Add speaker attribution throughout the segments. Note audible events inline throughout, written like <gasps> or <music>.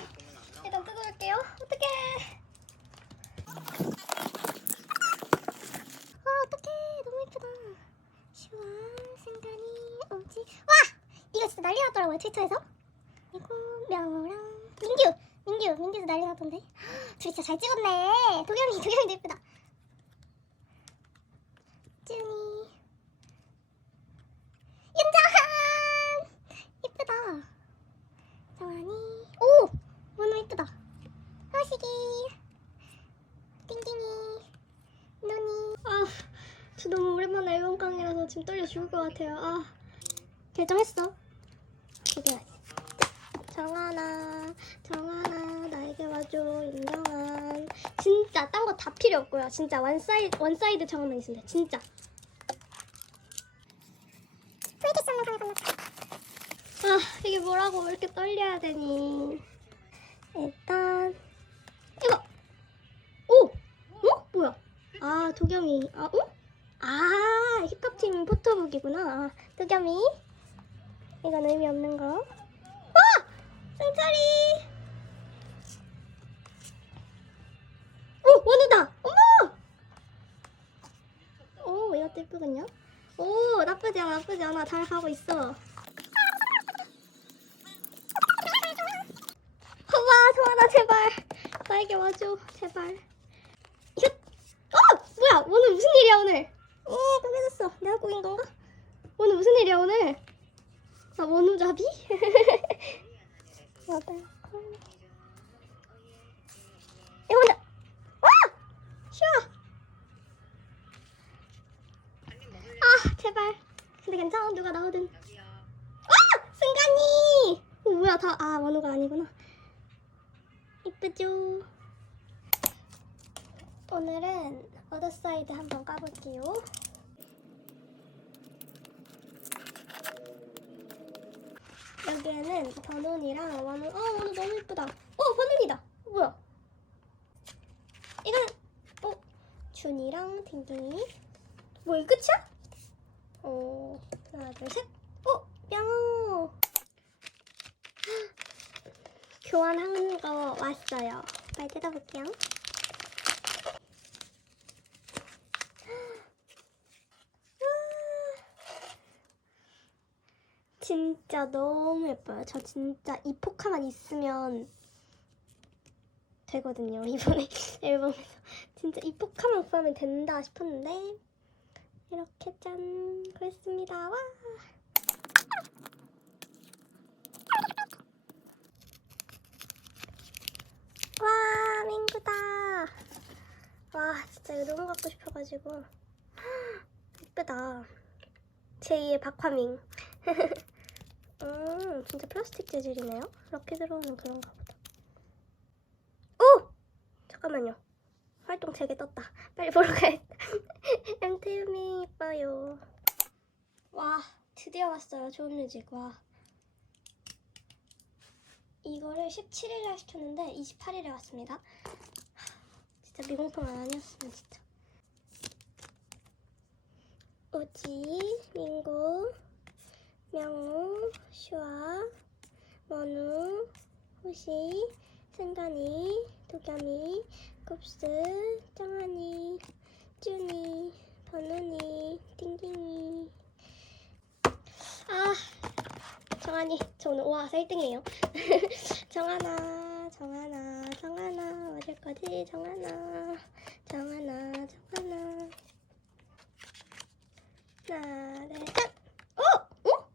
Speaker 1: 잠깐만요. 일단 뜯어볼게요. 어떡해. 와, 어떡해. 너무 예쁘다. 슈아, 순간이 오지. 와! 이거 진짜 난리 났더라고요, 트위터에서. 이거 명호랑 민규! 민규! 민규도 난리 났던데. 둘이 진짜 잘 찍었네. 도겸이, 도겸이도 예쁘다. 쭈니. 윤정한! 예쁘다. 정한이. 오! 너무 예쁘다. 허식이. 띵띵이. 노니. 아, 저 너무 오랜만에 앨범 강이라서 지금 떨려 죽을 것 같아요. 아, 결정했어. 이겨야지. 정하나, 정하나, 나에게 와줘, 인정한. 진짜 딴 거 다 필요 없고요. 진짜 원사이드, 원사이드 정하만 있으면 돼. 진짜. 아, 이게 뭐라고 왜 이렇게 떨려야 되니? 일단, 이거! 오! 어? 뭐야? 아, 도겸이. 아, 어? 아, 힙합팀 포토북이구나. 아, 도겸이. 이건 의미 없는 거. 와! 승철이! 오, 원우다! 어머! 오, 이것도 예쁘군요. 오, 나쁘지 않아, 나쁘지 않아. 잘 가고 있어. 허봐, 정하나, 제발. 나에게 와줘, 제발. 슛! 어! 뭐야, 오늘 무슨 일이야, 오늘? 에, 꾸겨졌어. 내가 꾸긴 건가? 오늘 무슨 일이야, 오늘? 아, 원우잡이? 맞아. 이거는, 와! 쉬워! 아, 제발. 근데 괜찮아, 누가 나오든. 아! 승관이! 어, 뭐야, 다, 아, 원우가 아니구나. 이쁘죠? 오늘은 어더사이드 한번 까볼게요. 여기에는 버논이랑 원우, 어, 원우 너무 예쁘다. 어, 버논이다. 뭐야? 이건, 어, 준이랑 딩딩이. 뭐, 이 끝이야? 어, 하나, 둘, 셋. 어, 뿅! <gasps> 교환한 거 왔어요. 빨리 뜯어볼게요. 진짜 너무 예뻐요. 저 진짜 이 포카만 있으면 되거든요. 이번에 <laughs> 앨범에서 진짜 이 포카만 구하면 된다 싶었는데 이렇게 짠 그랬습니다. 와. 와 민구다. 와 진짜 이거 너무 갖고 싶어가지고 <gasps> 예쁘다. 제2의 박화밍. <laughs> 음 진짜 플라스틱 재질이네요. 이렇게 들어오는 그런가 보다. 오! 잠깐만요. 활동 3개 떴다. 빨리 보러 가야겠다. 엠태유미 예뻐요. 와 드디어 왔어요. 좋은 뮤직. 와. 이거를 17일에 시켰는데 28일에 왔습니다. 진짜 미공평 아니었으면 진짜. 우지, 민구, 명우, 슈아, 원우, 후시, 승관이, 도겸이, 굽스, 정한이, 쭈니, 번훈이, 띵띵이. 아, 정한이, 저 오늘 오아서 1등이에요. 정하나, 정하나, 정하나, 어딜 거지? 정하나, 정하나, 정하나. 하나, 둘, 셋. 어? 어?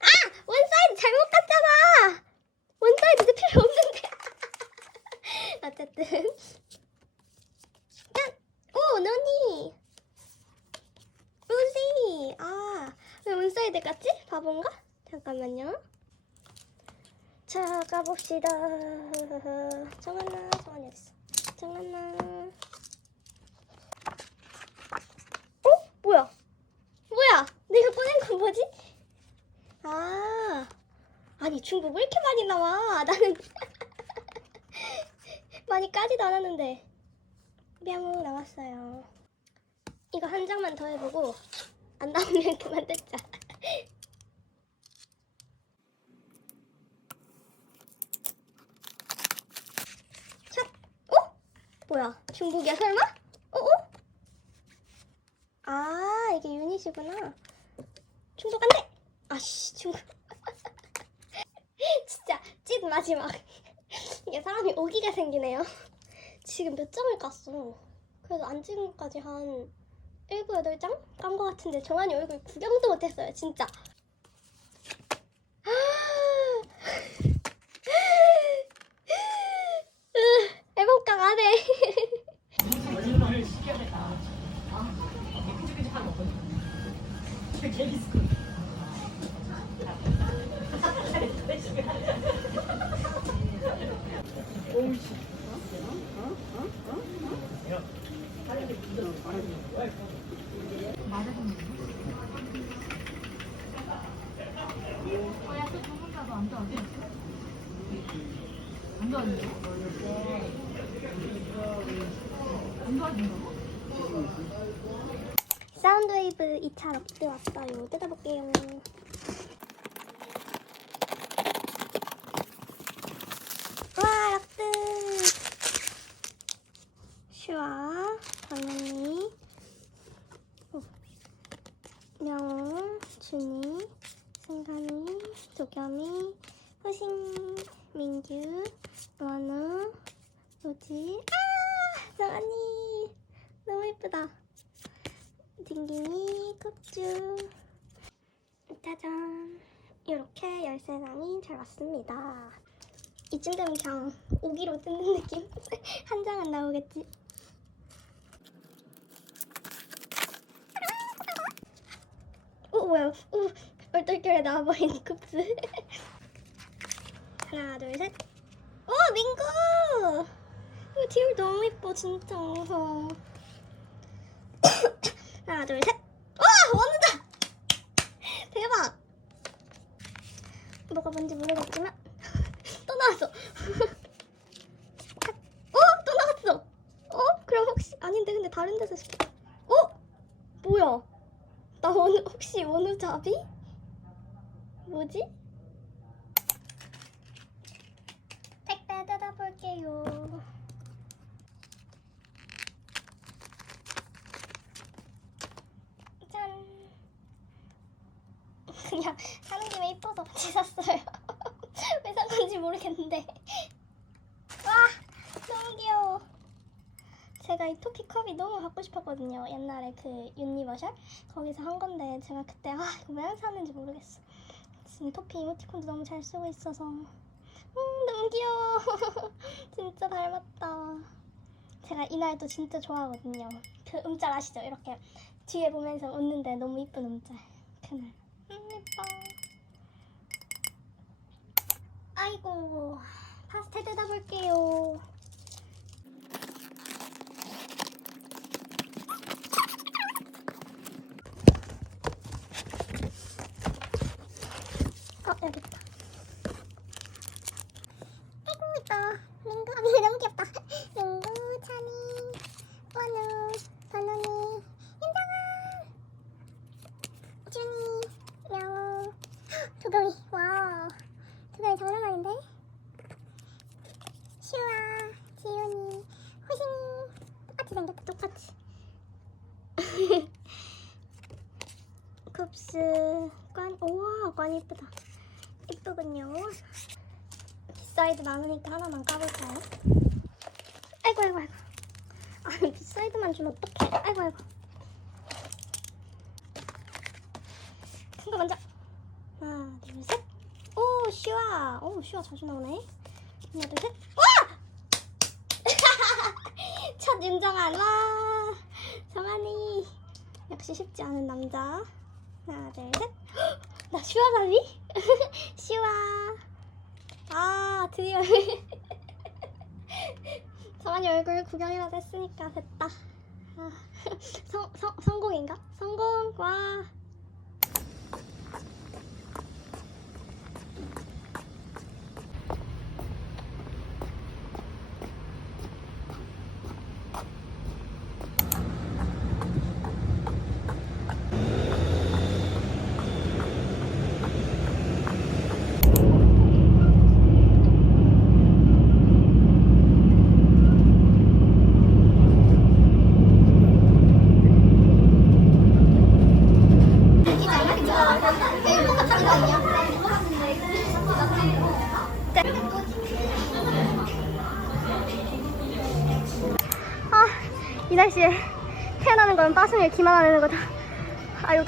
Speaker 1: 아! 원사이드 잘못 갔잖아! 원사이드 필요 없는데. 어쨌든. 짠! 오, 노니! 우지! 아, 왜 원사이드 갔지? 바본가? 잠깐만요. 자, 가 봅시다. 정한나, 정한이 어딨어? 정한나. 어? 뭐야? 뭐야? 내가 꺼낸 건 뭐지? 아, 아니 중국 왜 이렇게 많이 나와? <laughs> 나는 많이 까지도 않았는데 뿅 나왔어요. 이거 한 장만 더 해보고 안 나오면 그만 뜯자. <laughs> 뭐야? 중국이야 설마? 어? 어? 아 이게 유닛이구나. 중국 안돼. 아씨 중국. <laughs> 진짜 찐 마지막. 이게 사람이 오기가 생기네요. 지금 몇 장을 깠어. 그래도 안 찍은 것까지 한 7, 8장 깐 것 같은데 정한이 얼굴 구경도 못했어요 진짜. 해볼까 가네. 사운드웨이브 2차 럭드 왔어요. 뜯어볼게요. 와, 럭드! 슈아, 당연히, 어, 명호, 준이, 승관이, 도겸이, 호신, 민규, 원우, 로지, 아! 정한이! 너무 예쁘다. 딩딩이 컵주 짜잔 이렇게 13장이 잘 왔습니다. 이쯤 되면 그냥 오기로 뜯는 느낌? <laughs> 한 장은 나오겠지? 오 뭐야. 오 얼떨결에 나와버린 쿱스. <laughs> 하나 둘 셋. 오 민구 이거 디올 너무 예뻐 진짜 <coughs> 하나 둘 셋. 와 원우다. 대박. 뭐가 뭔지 모르겠지만 또 나왔어. <laughs> 어? 또 나왔어. 어? 그럼 혹시 아닌데 근데 다른 데서 시켜. 어? 뭐야? 나 원우 혹시 원우 잡이? 뭐지? 택배 뜯어볼게요. 짠. <laughs> 그냥 김에 이뻐서 같이 샀어요. <laughs> 왜 산 건지 모르겠는데. 와, <laughs> 너무 귀여워. 제가 이 토피 컵이 너무 갖고 싶었거든요. 옛날에 그 유니버셜 거기서 한 건데 제가 그때 아 이거 왜 안 샀는지 모르겠어. 지금 토피 이모티콘도 너무 잘 쓰고 있어서 음 너무 귀여워. <laughs> 진짜 닮았다. 제가 이 날도 진짜 좋아하거든요. 그 음짤 아시죠? 이렇게 뒤에 보면서 웃는데 너무 이쁜 음짤. 그날. 음 예뻐. 아이고 파스텔 뜯어볼게요. 어 여기 있다. 아이고 이뻐. 민구 민구 너무 귀엽다. 민구 찬이 원우 번호니 윤정아 준이 명호 도경이 와 도경이 장난 아닌데 슈아 지훈이 호신이 똑같이 생겼다 똑같이 쿱스 관 이쁘다. 이쁘군요. 빗사이드 많으니까 하나만 까볼까요? 아이고 아이고 아이고. 아니 빗사이드만 주면 어떡해. 아이고 아이고. 큰 거 먼저. 하나 둘셋오 슈아 오 슈아 자주 나오네. 하나 둘셋. <laughs> 와! 첫 윤정한 와. 정한이. 역시 쉽지 않은 남자. 하나 둘셋 나 슈아라니? 슈아 <laughs> 아 드디어 <laughs> 정한이 얼굴 구경이라도 했으니까 됐다. 아, <laughs> 성, 성, 성공인가? 성공! 와. 이 날씨에 태어나는 건 빠승을 기만하는 거다. 아유.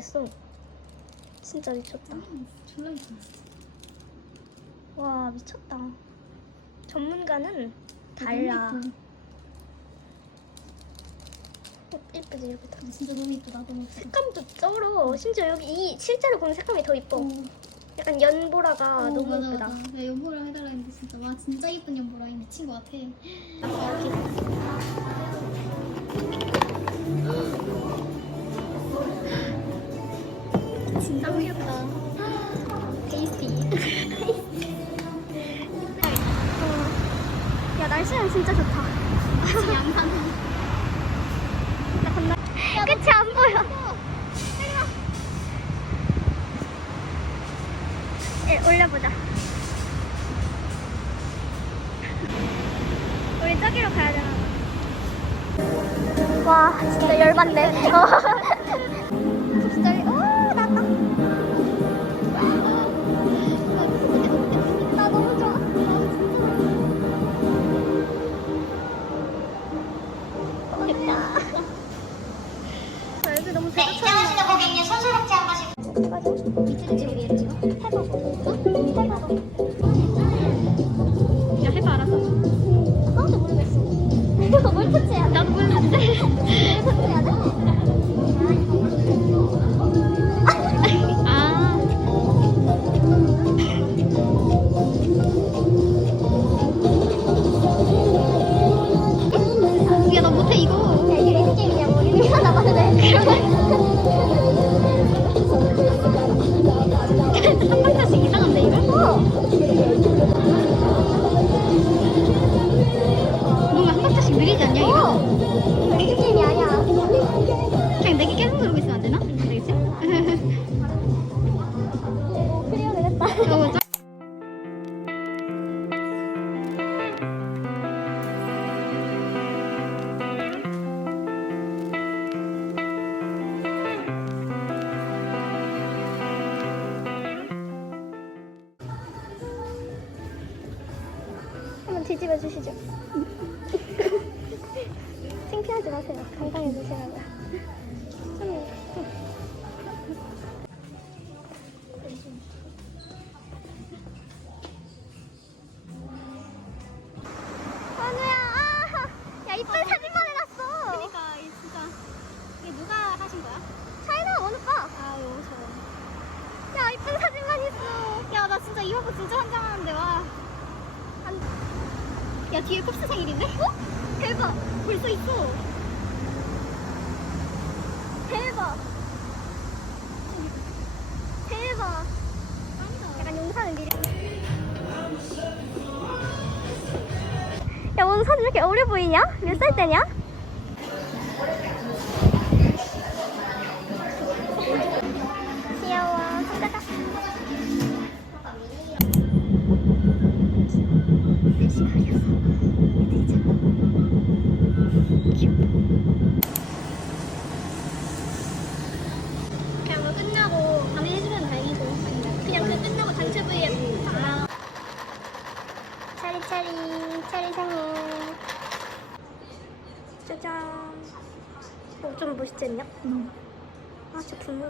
Speaker 1: 잘했어. 진짜 미쳤다. 와 미쳤다. 전문가는 달라.
Speaker 2: 너무
Speaker 1: 어, 예쁘지 예쁘다.
Speaker 2: 이뻐. 진짜 너무 이쁘다. 너무.
Speaker 1: 색감도 쩔어. 심지어 여기 이 실제로 보는 색감이 더 이뻐. 약간 연보라가
Speaker 2: 어,
Speaker 1: 너무
Speaker 2: 맞아,
Speaker 1: 예쁘다.
Speaker 2: 맞아. 내가 연보라 해달라 했는데 진짜 와 진짜 이쁜 연보라 이 맺힌 것 같아. 진짜 귀엽다. 테이스티.
Speaker 1: 야 날씨는 진짜 좋다.
Speaker 2: 양산.
Speaker 1: 끝이 안 보여. 예, 올려보자. 우리 저기로 가야 되나 봐. 와, 진짜 열받네. 너무
Speaker 3: 네, 입장하시는 고객님 손소독제 한 번씩
Speaker 1: 맞아.
Speaker 2: 밑에도 찍어 위에
Speaker 1: 뒤집어 주시죠. <laughs> 창피하지 마세요. 감상해 주시라고요. 야,
Speaker 2: 뒤에 컵스 생일인데? 어?
Speaker 1: 대박,
Speaker 2: 벌써 있어.
Speaker 1: 대박, 대박. 약간 용사는 미래. 야 원우 사진 왜 이렇게 어려 보이냐? 몇 살 때냐? 귀여워. 손가락.
Speaker 2: 그냥 뭐 끝나고 밤에 해주면 다행이고 아니면 그냥 그 끝나고 단체 부위에 아,
Speaker 1: 차리 차리 차리 생일. 짜잔. 어, 좀 멋있지 않냐? 아, 진짜 분노.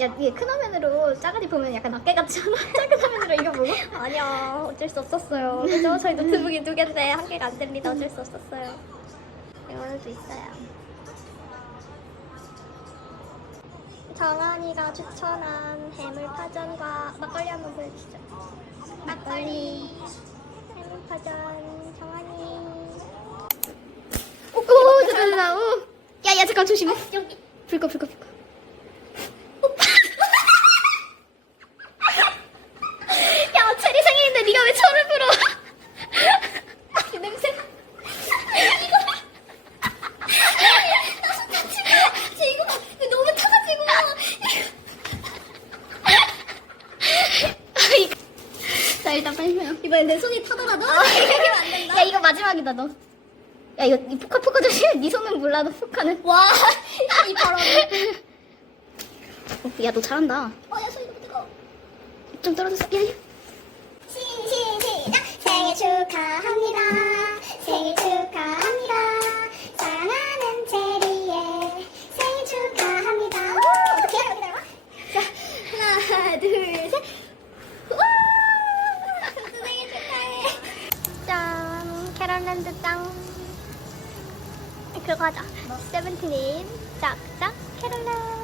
Speaker 2: 야 이게 큰 화면으로 짜가리 보면 약간 낱개 같잖아 <laughs> 작은 화면으로 이거 보고
Speaker 1: 아니야, 어쩔 수 없었어요. 그죠? 저희 노트북이 두 개인데 한 개가 안 됩니다. 어쩔 수 없었어요. 이거는 또 있어요. 정한이가 추천한 해물파전과 막걸리 한번 보여주시죠. 막걸리. 해물파전 정한이.
Speaker 2: 오 잠깐만 오. 야 야 잠깐 조심해
Speaker 1: 여기.
Speaker 2: 불꺼 불꺼 불꺼 야 체리 생일인데 네가 왜 철을 불어
Speaker 1: 일단 빨리 해요. 이번엔 내 손이 타더라도
Speaker 2: 야 이거 마지막이다 너. 야 이거 이 포카 포카 조심. 네 손은 몰라도 포카는.
Speaker 1: 와, 이 바람.
Speaker 2: 야너 잘한다.
Speaker 1: 어, 야, 손이 너무 뜨거워.
Speaker 2: 좀 떨어졌어. 야, 야.
Speaker 3: 시, 시, 시작 생일 축하합니다 생일 축하합니다 사랑하는 제리의 생일 축하합니다 오, 어떻게 기다려봐
Speaker 1: 자, 하나, 둘, 셋. 와! 생일 축하해.
Speaker 2: 짠 캐럴랜드 짱. 그거 하자. 세븐틴인 짝짝 캐럴랜드.